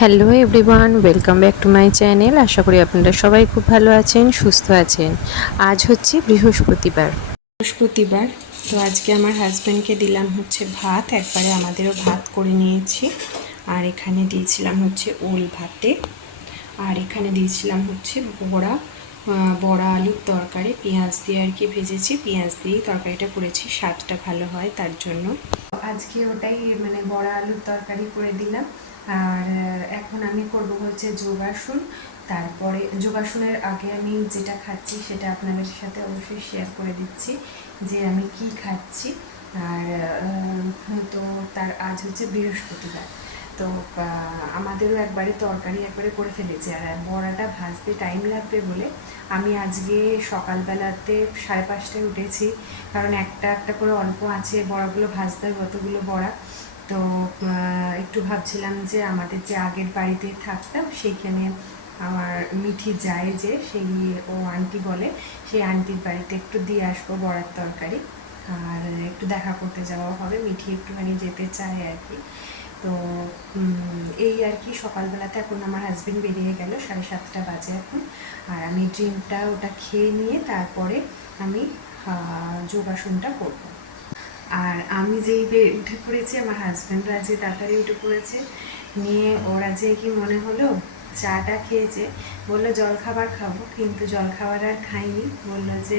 Hello everyone, welcome back to my channel. আশা করি আপনারা সবাই খুব ভালো আছেন, সুস্থ আছেন। আজ হচ্ছে বৃহস্পতিবার। তো আজকে আমার হাজব্যান্ডকে দিলাম হচ্ছে ভাত, একবারে আমাদেরও ভাত করে নিয়েছি। আর এখানে দিয়েছিলাম হচ্ছে ওল ভাতে, আর এখানে দিয়েছিলাম হচ্ছে বড়া আলুর তরকারি, পেঁয়াজ দিয়ে আর কি ভেজেছি, পেঁয়াজ দিয়েই তরকারিটা করেছি, স্বাদটা ভালো হয় তার জন্য। আজকে ওটাই মানে বড়া আলুর তরকারি করে দিলাম। আর এখন আমি করব হচ্ছে যোগাসন। তারপরে যোগাসনের আগে আমি যেটা খাচ্ছি সেটা আপনাদের সাথে অবশ্যই শেয়ার করে দিচ্ছি যে আমি কি খাচ্ছি। আর তো তার আজ হচ্ছে বৃহস্পতিবার, তো আমাদেরও একবারে তরকারি একবারে করে ফেলেছি। আর বড়াটা ভাজতে টাইম লাগবে বলে আমি আজকে সকালবেলাতে 5:30টায় উঠেছি, কারণ একটা একটা করে অল্প আছে বড়াগুলো ভাজতে হবে, অতগুলো বড়া। তো একটু ভাবছিলাম যে আমাদের যে আগের বাড়িতে থাকতাম সেইখানে আমার মিঠি যায় যে সেই ও আন্টি বলে, সেই আন্টির বাড়িতে একটু দিয়ে আসবো বড়ার তরকারি, আর একটু দেখা করতে যাওয়া হবে, মিঠি একটুখানি যেতে চায় আর কি। তো এই আর কি, সকালবেলাতে এখন আমার হাজবেন্ড বেরিয়ে গেল, 7:30 বাজে এখন। আর আমি ড্রিঙ্কটা ওটা খেয়ে নিয়ে তারপরে আমি যোগাসনটা করব। আর আমি যেই উঠে পড়েছি, আমার হাজব্যান্ডরা যে তাড়াতাড়ি উঠে পড়েছে, নিয়ে ওরা যে কি মনে হলো চাটা খেয়েছে, বললো জলখাবার খাবো, কিন্তু জলখাবার আর খাইনি। বললো যে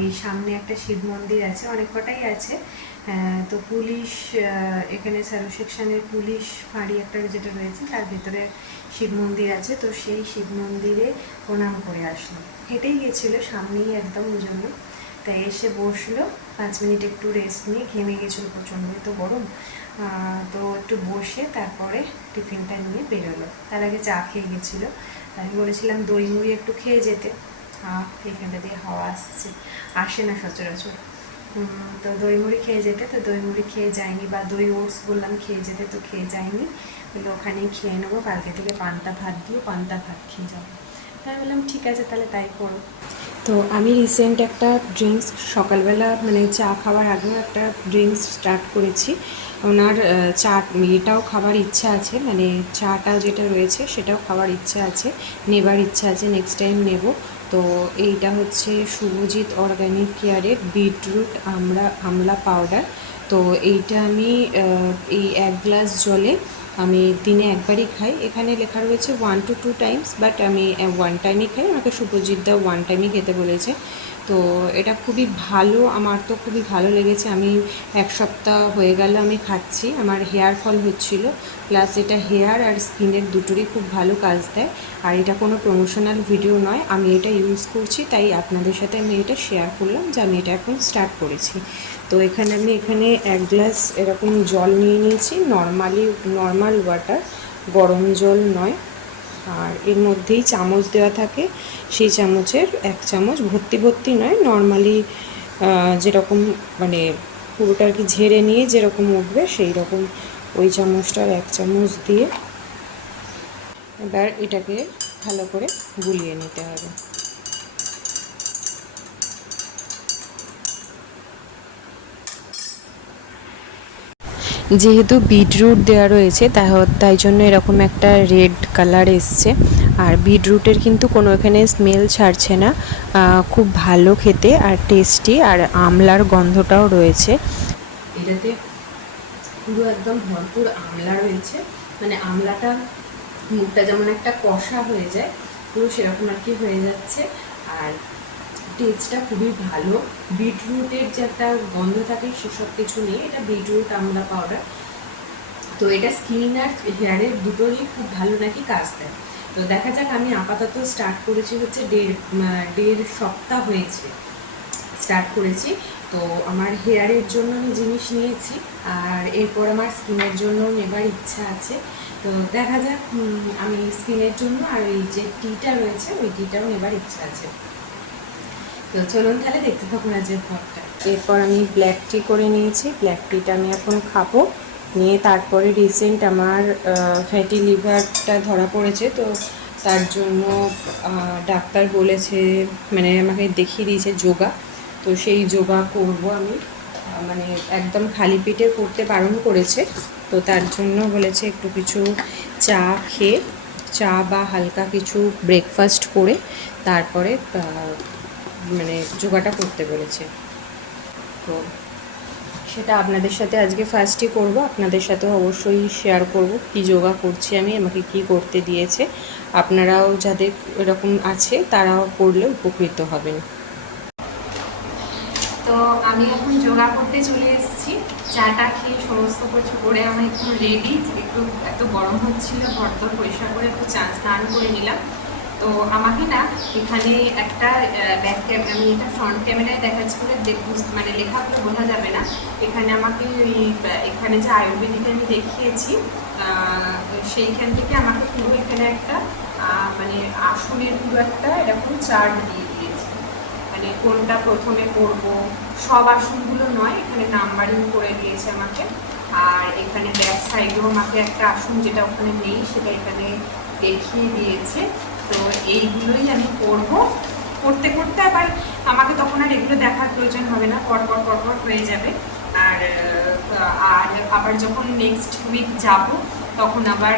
এই সামনে একটা শিব মন্দির আছে, অনেক কটাই আছে, তো পুলিশ এখানে সার্ভ সেকশনের পুলিশ ফাঁড়ি একটা যেটা রয়েছে তার ভিতরে শিব মন্দির আছে, তো সেই শিব মন্দিরে প্রণাম করে আসলো। হেঁটেই গেছিলো, সামনেই একদম ওই জন্য। তাই এসে বসলো, 5 মিনিট একটু রেস্ট নিয়ে, ঘেমে গেছিলো প্রচণ্ড, তো গরম। তো একটু বসে তারপরে টিফিনটা নিয়ে বেরোলো। তার আগে চা খেয়ে গেছিলো, আমি বলেছিলাম দই মুড়ি একটু খেয়ে যেতে। এখানটা দিয়ে হাওয়া আসে না সচরাচর। তো দই মুড়ি খেয়ে যেতে, তো দই মুড়ি খেয়ে যায়নি, বা দই ওটস বললাম খেয়ে যেতে, তো খেয়ে যায়নি। বললো ওখানেই খেয়ে নেবো, কালকে থেকে পান্তা ভাত দিয়ে পান্তা ভাত খেয়ে যাবো। তাই বললাম ঠিক আছে, তাহলে তাই করো। তো আমি রিসেন্ট একটা ড্রিঙ্কস সকালবেলা মানে চা খাওয়ার আগেও একটা ড্রিঙ্কস স্টার্ট করেছি। ওনার চা এটাও খাবার ইচ্ছা আছে, মানে চাটা যেটা রয়েছে সেটাও খাওয়ার ইচ্ছা আছে, নেবার ইচ্ছা আছে, নেক্সট টাইম নেব। তো এইটা হচ্ছে শুভজিৎ অর্গানিক কেয়ারের বিটরুট আমলা পাউডার। তো এইটা আমি এই 1 গ্লাস জলে আমি দিনে একবারই খাই। এখানে লেখা রয়েছে 1 to 2 টাইমস, বাট আমি 1 টাইমই খাই, আমাকে শুভজিৎ দা 1 টাইমই খেতে বলেছে। তো এটা খুবই ভালো, আমার তো খুবই ভালো লেগেছে। আমি 1 সপ্তাহ হয়ে গেল আমি খাচ্ছি, আমার হেয়ার ফল হচ্ছিল, প্লাস এটা হেয়ার আর স্কিনের দুটোরই খুব ভালো কাজ দেয়। আর এটা কোনো প্রমোশনাল ভিডিও নয়, আমি এটা ইউজ করছি, তাই আপনাদের সাথে আমি এটা শেয়ার করলাম যে আমি এটা এখন স্টার্ট করেছি। তো এখানে আমি 1 গ্লাস এরকম জল নিয়ে নিয়েছি, নর্মাল ওয়াটার, গরম জল নয়। আর এর মধ্যেই চামচ দেওয়া থাকে, সেই চামচের 1 চামচ, ভর্তি নয়, নর্মালি যেরকম মানে পুরোটা আর কি ঝেড়ে নিয়ে যেরকম উঠবে সেই রকম ওই চামচটার 1 চামচ দিয়ে এবার এটাকে ভালো করে গুলিয়ে নিতে হবে। যেহেতু বিটরুট দেওয়া রয়েছে তাই জন্য এরকম একটা রেড কালার এসছে। আর বিটরুটের কিন্তু কোনো এখানে স্মেল ছাড়ছে না, খুব ভালো খেতে আর টেস্টি, আর আমলার গন্ধটাও রয়েছে এটাতে, পুরো একদম ভরপুর আমলা রয়েছে, মানে আমলাটা মুখটা যেমন একটা কষা হয়ে যায় পুরো সেরকম আর কি হয়ে যাচ্ছে। আর টেস্টটা খুবই ভালো, বিটরুটের যে একটা গন্ধ থাকে সেসব কিছু নেই, এটা বিটরুট আমলা পাউডার। তো এটা স্কিন আর হেয়ারের দুটোরই খুব ভালো নাকি কাজ দেয়। তো দেখা যাক, আমি আপাতত স্টার্ট করেছি হচ্ছে দেড় সপ্তাহ হয়েছে স্টার্ট করেছি। তো আমার হেয়ারের জন্য আমি জিনিস নিয়েছি, আর এরপর আমার স্কিনের জন্য নেবার ইচ্ছা আছে। তো দেখা যাক, আমি স্কিনের জন্য আর এই যে টিটা রয়েছে ওই টিটাও নেবার ইচ্ছা আছে। তো চলুন তাহলে দেখতে থাকুন আজকের ব্লগটা। এরপর আমি ব্ল্যাক টি করে নিয়েছি, ব্ল্যাক টিটা আমি এখন খাবো। নিয়ে তারপরে রিসেন্ট আমার ফ্যাটি লিভারটা ধরা পড়েছে, তো তার জন্য ডাক্তার বলেছে, মানে আমাকে দেখিয়ে দিয়েছে যোগা, তো সেই যোগা করব আমি। মানে একদম খালি পেটে করতে বারণ করেছে। তো তার জন্য বলেছে একটু কিছু চা খেয়ে, চা বা হালকা কিছু ব্রেকফাস্ট করে তারপরে মানে যোগাটা করতে বলেছে। তো সেটা আপনাদের সাথে আজকে ফার্স্টই করব, আপনাদের সাথেও অবশ্যই শেয়ার করব কি যোগা করছি আমি, আমাকে কি করতে দিয়েছে। আপনারাও যাদের এরকম আছে তারাও করলে উপকৃত হবেন। তো আমি এখন যোগা করতে চলে এসেছি, চাটা খেয়ে সমস্ত কিছু করে আমি একটু রেডি। একটু এত গরম হচ্ছিল, ঘরদোর পরিষ্কার করে একটু স্নান করে নিলাম। তো আমাকে না এখানে একটা ব্যাক ক্যামেরা, আমি এটা ফ্রন্ট ক্যামেরায় দেখাচ্ছি বলে মানে লেখাগুলো বোঝা যাবে না। এখানে আমাকে ওই এখানে যে আয়ুর্বেদিক আমি দেখিয়েছি সেইখান থেকে আমাকে পুরো এখানে একটা মানে আসনের পুরো একটা এরকম চার্ট দিয়ে দিয়েছে, মানে কোনটা প্রথমে করব, সব আসনগুলো নয়, এখানে নাম্বারিং করে দিয়েছে আমাকে। আর এখানে ব্যাক সাইডেও আমাকে একটা আসন যেটা ওখানে নেই সেটা এখানে দেখিয়ে দিয়েছে। তো এইগুলোই আমি করব, করতে করতে আবার আমাকে তখন আর এগুলো দেখার প্রয়োজন হবে না, পরপর পরপর হয়ে যাবে। আর আর আবার যখন নেক্সট উইক যাব তখন আবার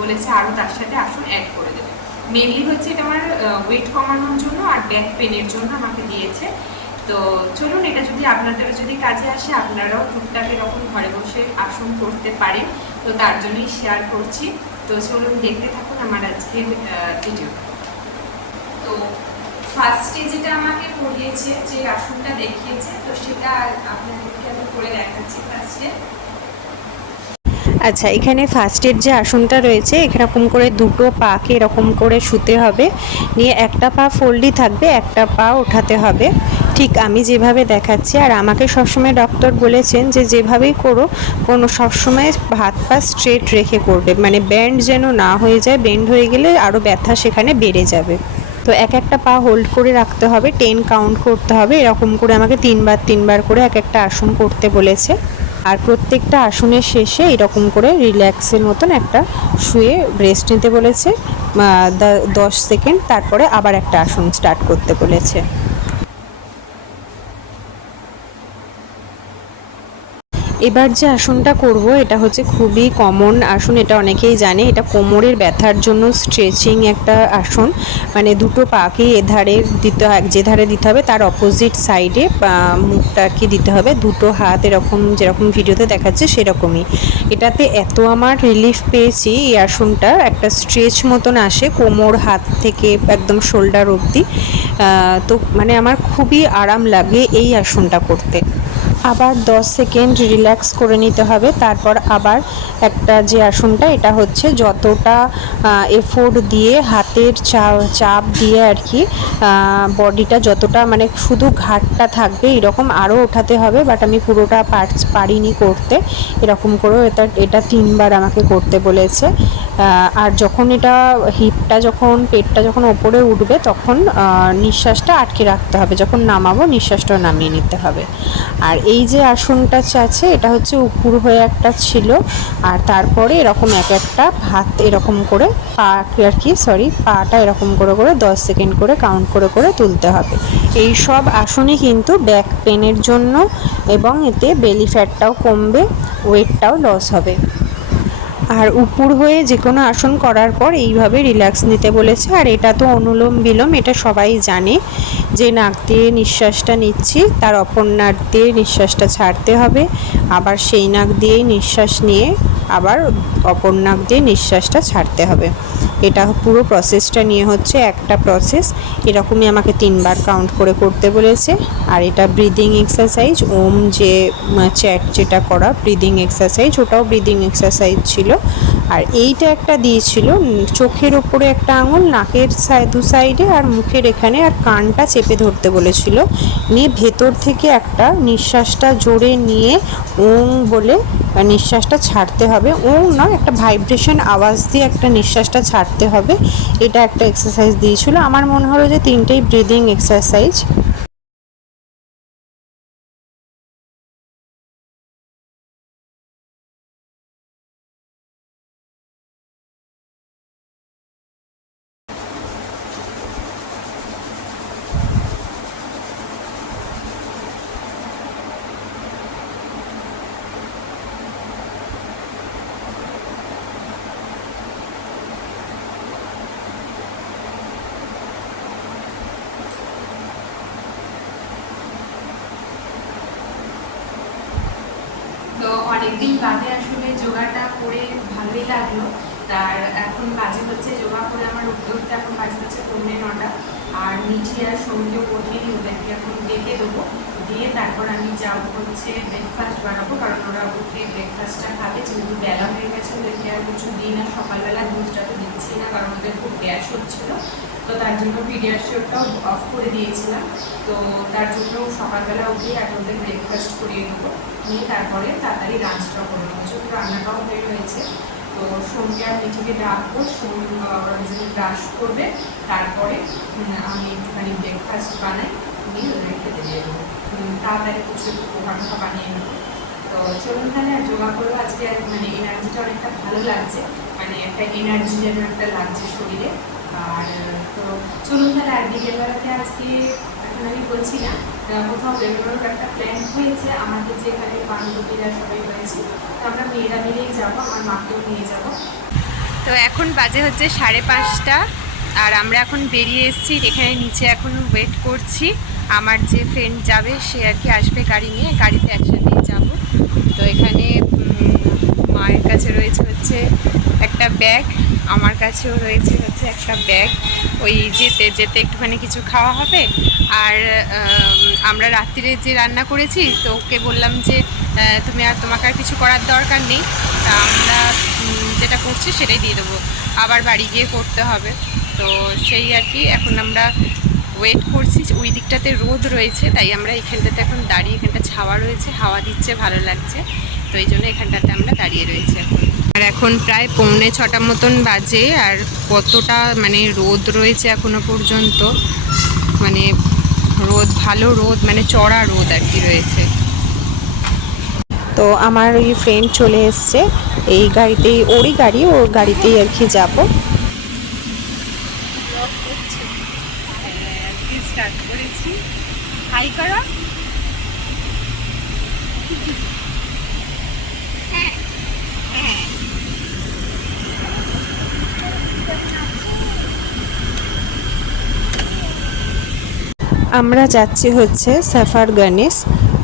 বলেছে আরও তার সাথে আসন অ্যাড করে দেবে। মেনলি হচ্ছে এটা আমার ওয়েট কমানোর জন্য আর ব্যাক পেনের জন্য আমাকে দিয়েছে। তো চলুন, এটা যদি আপনাদেরও যদি কাজে আসে, আপনারাও টুকটাক এরকম ঘরে বসে আসন করতে পারেন, তো তার জন্যই শেয়ার করছি। তো চলুন দেখতে থাকুন আমার আজকের ভিডিও। তো ফার্স্টে যেটা আমাকে করিয়েছে, যে আসনটা দেখিয়েছে, তো সেটা আপনাদেরকে আমি করে দেখাচ্ছি ফার্স্টে। আচ্ছা, এখানে ফার্স্টের যে আসনটা রয়েছে এরকম করে দুটো পাকে এরকম করে শুতে হবে, নিয়ে একটা পা ফোল্ডই থাকবে, একটা পা ওঠাতে হবে, ঠিক আমি যেভাবে দেখাচ্ছি। আর আমাকে সবসময় ডক্টর বলেছেন যে যেভাবেই করো কোনো সবসময় হাত পা স্ট্রেট রেখে করবে, মানে ব্যান্ড যেন না হয়ে যায়, বেন্ড হয়ে গেলে আরও ব্যথা সেখানে বেড়ে যাবে। তো এক একটা পা হোল্ড করে রাখতে হবে, 10 কাউন্ট করতে হবে, এরকম করে আমাকে তিনবার করে এক একটা আসন করতে বলেছে। আর প্রত্যেকটা আসনের শেষে এরকম করে রিল্যাক্সের মতন একটা শুয়ে রেস্ট নিতে বলেছে 10 সেকেন্ড, তারপরে আবার একটা আসন স্টার্ট করতে বলেছে। এবার যে আসনটা করব এটা হচ্ছে খুবই কমন আসন, এটা অনেকেই জানে। এটা কোমরের ব্যথার জন্য স্ট্রেচিং একটা আসন, মানে দুটো পাকে এধারে দিতে হয়, যে ধারে দিতে হবে তার অপোজিট সাইডে মুখটা আর কি দিতে হবে, দুটো হাত এরকম যেরকম ভিডিওতে দেখাচ্ছে সেরকমই। এটাতে এত আমার রিলিফ পেয়েছি, এই আসনটা একটা স্ট্রেচ মতন আসে কোমর হাত থেকে একদম শোল্ডার অবধি। তো মানে আমার খুবই আরাম লাগে এই আসনটা করতে। আবার 10 সেকেন্ড রিল্যাক্স করে নিতে হবে, তারপর আবার একটা যে আসনটা, এটা হচ্ছে যতটা এফোর্ট দিয়ে হাতের চাপ দিয়ে আর কি বডিটা যতটা মানে শুধু ঘাটটা থাকবে এরকম আরও ওঠাতে হবে, বাট আমি পুরোটা পারিনি করতে। এরকম করেও এটা 3বার আমাকে করতে বলেছে। আর যখন এটা হিপটা পেটটা যখন ওপরে উঠবে তখন নিঃশ্বাসটা আটকে রাখতে হবে, যখন নামাবো নিঃশ্বাসটা নামিয়ে নিতে হবে। আর এই যে আসনটা আছে এটা হচ্ছে উপর হয়ে একটা ছিল, আর তারপরে এরকম এক একটা হাত এরকম করে পাটা এরকম করে 10 সেকেন্ড করে কাউন্ট করে তুলতে হবে। এই সব আসনই কিন্তু ব্যাক পেনের জন্য, এবং এতে বেলি ফ্যাটটাও কমবে, ওয়েটটাও লস হবে। আর উপর হয়ে যে কোনো আসন করার পর এইভাবে রিল্যাক্স নিতে বলেছে। আর এটা তো অনুলোম বিলোম, এটা সবাই জানে, যে নাক দিয়ে নিঃশ্বাসটা নিচ্ছি তার অপর নাক দিয়ে নিঃশ্বাসটা ছাড়তে হবে, আবার সেই নাক দিয়েই নিঃশ্বাস নিয়ে আবার অপর নাক দিয়ে নিঃশ্বাসটা ছাড়তে হবে। এটা পুরো প্রসেসটা নিয়ে হচ্ছে একটা প্রসেস, এরকমই আমাকে 3বার কাউন্ট করে করতে বলেছে। আর এটা ব্রিদিং এক্সারসাইজ, ওম যে চ্যাট যেটা করা ব্রিদিং এক্সারসাইজ, ওটাও ব্রিদিং এক্সারসাইজ ছিল। আর এইটা একটা দিয়েছিল চোখের ওপরে একটা আঙুল, নাকের দু সাইডে আর মুখের এখানে, আর কানটা চেপে ধরতে বলেছিল, নিয়ে ভেতর থেকে একটা নিঃশ্বাসটা জোরে নিয়ে ওং বলে নিঃশ্বাসটা ছাড়তে হবে। ওং নয়, একটা ভাইব্রেশন আওয়াজ দিয়ে একটা নিঃশ্বাসটা ছাড়তে হবে। এটা একটা এক্সারসাইজ দিয়েছিল, আমার মনে হলো যে 3টেই ব্রিদিং এক্সারসাইজ। বাদে আসলে যোগাটা করে ভালোই লাগলো। তার এখন বাজে হচ্ছে যোগা করে আমার উঠতে উঠতে এখন বাজে হচ্ছে 9:45, আর মিঠি আর সঙ্গেও ওঠেনি, ওদেরকে এখন ডেকে দেবো, দিয়ে তারপর আমি যাবো হচ্ছে ব্রেকফাস্ট বানাবো, কারণ ওরা উঠে ব্রেকফাস্টটা খাবে, যেহেতু বেলা হয়ে গেছে ওদেরকে আর কিছু দিই না, সকালবেলা দুধটা তো দিচ্ছি না কারণ ওদের খুব গ্যাস হচ্ছিলো, তো তার জন্য পিডিয়াশিওরটাও অফ করে দিয়েছিলাম। তো তার জন্য সকালবেলা উঠে আগে ওদের ব্রেকফাস্ট করিয়ে দেবো, নিয়ে তারপরে তাড়াতাড়ি লাঞ্চটাও করে নেবো, যেহেতু রান্নাটাও হয়ে রয়েছে। তো সোমকে আর মিঠিকে ডাকবো, সোম ওরা দুজনে ব্রাশ করবে, তারপরে আমি একটুখানি ব্রেকফাস্ট বানাই, নিয়ে ওদের খেতে দিয়ে দেবো, তাড়াতাড়ি কিছু একটু পোহা টোহা বানিয়ে নেবো। তো চলুন তাহলে আর যোগা করবো আজকে, মানে এনার্জিটা অনেকটা ভালো লাগছে, মানে একটা এনার্জি যেন একটা লাগছে শরীরে। আর তো চলুন তাহলে আর বিকেলবেলাতে আজকে এখন আমি বলছি না, কোথাও বেরোনোর একটা প্ল্যান হয়েছে আমাদের, যেখানে বান্ধবীরা সবাই রয়েছে, তো আমরা মেয়েরা মিলেই যাবো, আমার মাকেও নিয়ে যাব। তো এখন বাজে হচ্ছে 5:30, আর আমরা এখন বেরিয়ে এসেছি, এখানে নিচে এখন ওয়েট করছি, আমার যে ফ্রেন্ড যাবে সে আর কি আসবে গাড়ি নিয়ে, গাড়িতে একসাথেই যাব। তো এখানে মায়ের কাছে রয়েছে হচ্ছে একটা ব্যাগ, আমার কাছেও রয়েছে হচ্ছে একটা ব্যাগ, ওই যেতে যেতে একটুখানি কিছু খাওয়া হবে। আর আমরা রাত্রিরে যে রান্না করেছি, তো ওকে বললাম যে তোমাকে আর কিছু করার দরকার নেই, আমরা যেটা করছি সেটাই দিয়ে দেবো, আবার বাড়ি গিয়ে করতে হবে। তো সেই আর কি এখন আমরা ওয়েট করছি, ওই দিকটাতে রোদ রয়েছে, তাই আমরা এখানটাতে এখন দাঁড়িয়ে, এখানটা ছাওয়া রয়েছে, হাওয়া দিচ্ছে, ভালো লাগছে, তো এই জন্য এখানটাতে আমরা দাঁড়িয়ে রয়েছি এখন। আর এখন প্রায় 5:45 মতন বাজে, আর কতটা মানে রোদ রয়েছে এখনো পর্যন্ত, মানে রোদ, ভালো রোদ, মানে চড়া রোদ আর কি রয়েছে। তো আমার ওই ফ্রেন্ড চলে এসছে, এই গাড়িতেই, ওরই গাড়ি, ওর গাড়িতেই আর কি যাবো। স্টার্ট করেছি, হাই করো। আমরা যাচ্ছি হচ্ছে সাফার গণেশ,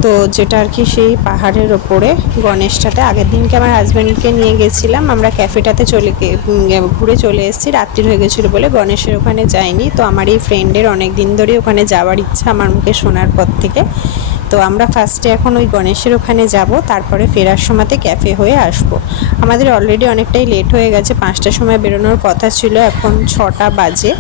তো যেটা আর কি সেই পাহাড়ের ওপরে গণেশটাতে। আগের দিনকে আমার হাজব্যান্ডকে নিয়ে গেছিলাম, আমরা ক্যাফেটাতে ঘুরে চলে এসেছি, রাত্রি হয়ে গেছিলো বলে গণেশের ওখানে যাইনি। তো আমার এই ফ্রেন্ডের অনেক দিন ধরে ওখানে যাওয়ার ইচ্ছা আমার মুখে শোনার পর থেকে, তো আমরা ফার্স্টে এখন ওই গণেশের ওখানে যাব, তারপরে ফেরার সময়তে ক্যাফে হয়ে আসব। আমাদের অলরেডি অনেকটাই লেট হয়ে গেছে, 5টার সময় বেরোনোর কথা ছিল, এখন 6টা বাজে।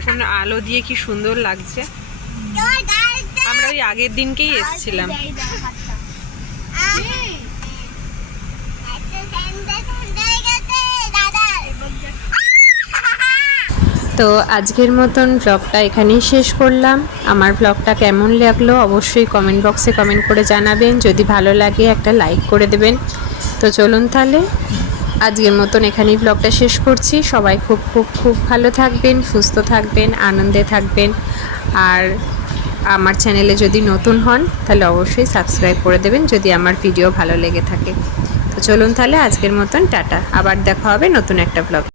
এখন আলো দিয়ে কি সুন্দর লাগছে। আমরা ওই আগের দিনকেই এসেছিলাম। তো আজকের মতন ব্লগটা এখানেই শেষ করলাম। আমার ব্লগটা কেমন লাগলো অবশ্যই কমেন্ট বক্সে কমেন্ট করে জানাবেন, যদি ভালো লাগে একটা লাইক করে দেবেন। তো চলুন তাহলে আজকের মতন এখানেই ব্লগটা শেষ করছি। সবাই খুব খুব খুব ভালো থাকবেন, সুস্থ থাকবেন, আনন্দে থাকবেন। আর আমার চ্যানেলে যদি নতুন হন তাহলে অবশ্যই সাবস্ক্রাইব করে দেবেন যদি আমার ভিডিও ভালো লেগে থাকে। তো চলুন তাহলে আজকের মতন টাটা, আবার দেখা হবে নতুন একটা ব্লগ।